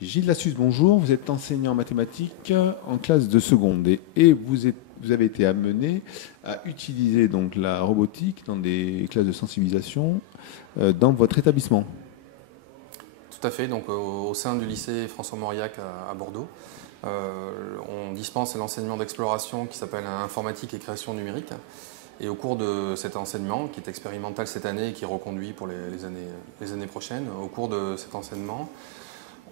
Gilles Lassus, bonjour. Vous êtes enseignant en mathématiques en classe de seconde et vous avez été amené à utiliser donc la robotique dans des classes de sensibilisation dans votre établissement. Tout à fait, donc au sein du lycée François Mauriac à Bordeaux, on dispense l'enseignement d'exploration qui s'appelle informatique et création numérique. Et au cours de cet enseignement, qui est expérimental cette année et qui est reconduit pour les années prochaines, au cours de cet enseignement,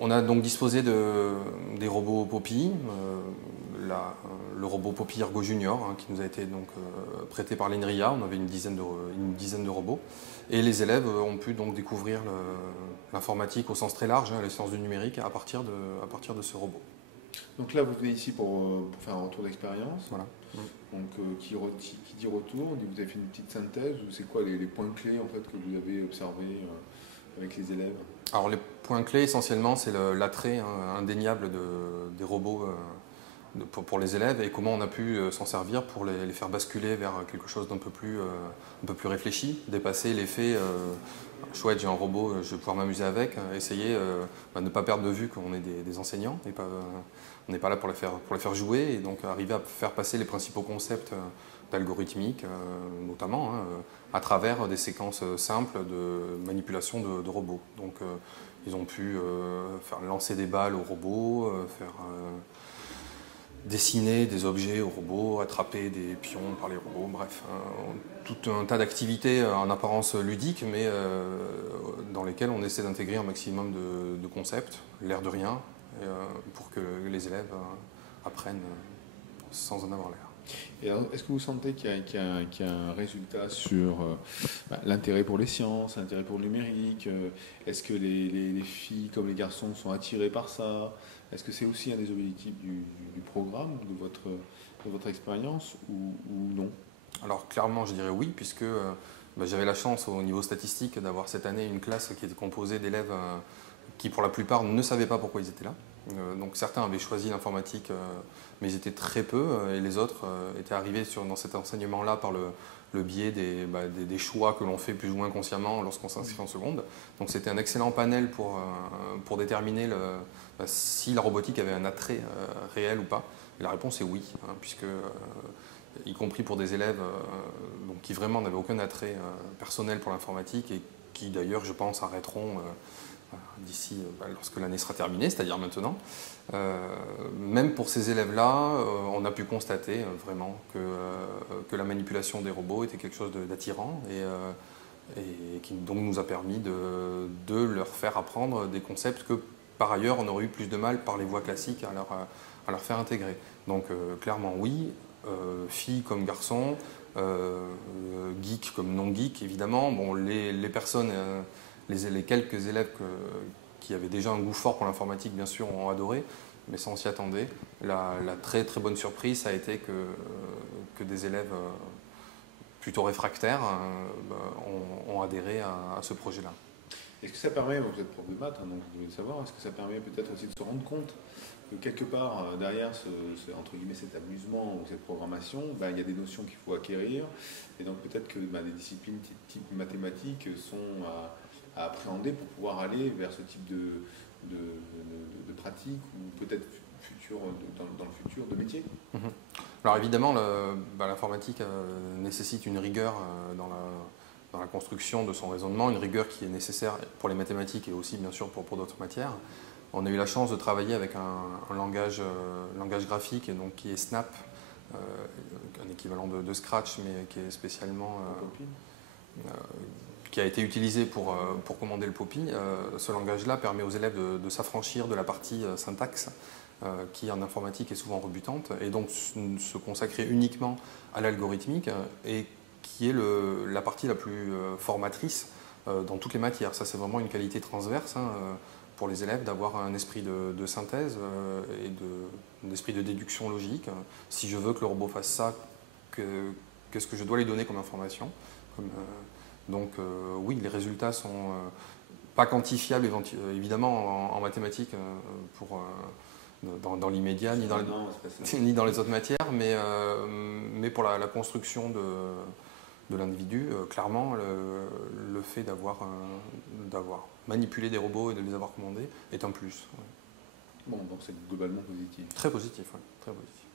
on a donc disposé des robots Poppy, le robot Poppy Ergo Junior qui nous a été donc prêté par l'INRIA. On avait une dizaine de robots. Et les élèves ont pu donc découvrir l'informatique au sens très large, les sciences du numérique, à partir de ce robot. Donc là, vous venez ici pour faire un retour d'expérience. Voilà. Donc qui dit retour, vous avez fait une petite synthèse ou c'est quoi les points clés en fait que vous avez observés avec les élèves? Alors les points clés essentiellement c'est l'attrait indéniable des robots pour les élèves et comment on a pu s'en servir pour les faire basculer vers quelque chose d'un peu plus réfléchi, dépasser l'effet chouette, j'ai un robot, je vais pouvoir m'amuser avec, essayer de ne pas perdre de vue qu'on est des enseignants et on n'est pas là pour les faire jouer et donc arriver à faire passer les principaux concepts d'algorithmique notamment à travers des séquences simples de manipulation de robots. Donc ils ont pu faire lancer des balles aux robots, faire dessiner des objets aux robots, attraper des pions par les robots, bref, tout un tas d'activités en apparence ludiques, mais dans lesquelles on essaie d'intégrer un maximum de concepts, l'air de rien, pour que les élèves apprennent sans en avoir l'air. Et alors, est-ce que vous sentez qu'il y a un résultat sur l'intérêt pour les sciences, l'intérêt pour le numérique? Est-ce que les filles comme les garçons sont attirés par ça? Est-ce que c'est aussi un des objectifs du programme, de votre expérience ou non? Alors clairement, je dirais oui, puisque j'avais la chance au niveau statistique d'avoir cette année une classe qui était composée d'élèves qui pour la plupart ne savaient pas pourquoi ils étaient là. Donc certains avaient choisi l'informatique, mais ils étaient très peu, et les autres étaient arrivés dans cet enseignement-là par le biais des choix que l'on fait plus ou moins consciemment lorsqu'on s'inscrit en seconde. Donc c'était un excellent panel pour déterminer si la robotique avait un attrait réel ou pas. Et la réponse est oui, puisque y compris pour des élèves donc, qui vraiment n'avaient aucun attrait personnel pour l'informatique et qui d'ailleurs, je pense, arrêteront d'ici lorsque l'année sera terminée, c'est-à-dire maintenant. Même pour ces élèves-là, on a pu constater vraiment que la manipulation des robots était quelque chose d'attirant et qui donc nous a permis de leur faire apprendre des concepts que par ailleurs on aurait eu plus de mal par les voies classiques à leur faire intégrer. Donc clairement oui, filles comme garçons, geeks comme non geeks évidemment. Bon, les personnes, les quelques élèves qui avaient déjà un goût fort pour l'informatique bien sûr ont adoré, mais ça on s'y attendait. La très très bonne surprise ça a été que des élèves plutôt réfractaires ont adhéré à ce projet-là. Est-ce que ça permet, vous êtes prof de maths, donc vous devez le savoir, est-ce que ça permet peut-être aussi de se rendre compte que quelque part, derrière entre guillemets, cet amusement ou cette programmation, il y a des notions qu'il faut acquérir, et donc peut-être que des disciplines type mathématiques sont à appréhender pour pouvoir aller vers ce type de pratique ou peut-être dans le futur de métier. Mhm. Alors évidemment, l'informatique nécessite une rigueur dans la construction de son raisonnement, une rigueur qui est nécessaire pour les mathématiques et aussi bien sûr pour d'autres matières. On a eu la chance de travailler avec un langage graphique et donc qui est Snap, un équivalent de Scratch mais qui est spécialement qui a été utilisé pour commander le Poppy. Ce langage-là permet aux élèves de s'affranchir de la partie syntaxe qui en informatique est souvent rebutante et donc se consacrer uniquement à l'algorithmique et qui est la partie la plus formatrice dans toutes les matières. Ça c'est vraiment une qualité transverse pour les élèves d'avoir un esprit de synthèse et un esprit de déduction logique. Si je veux que le robot fasse ça, qu'est-ce que je dois lui donner comme information donc oui, les résultats sont pas quantifiables évidemment en mathématiques dans l'immédiat ni dans les autres matières, mais pour la construction de l'individu, clairement le fait d'avoir manipulé des robots et de les avoir commandés est un plus. Ouais. Bon, donc c'est globalement positif. Très positif, ouais, très positif.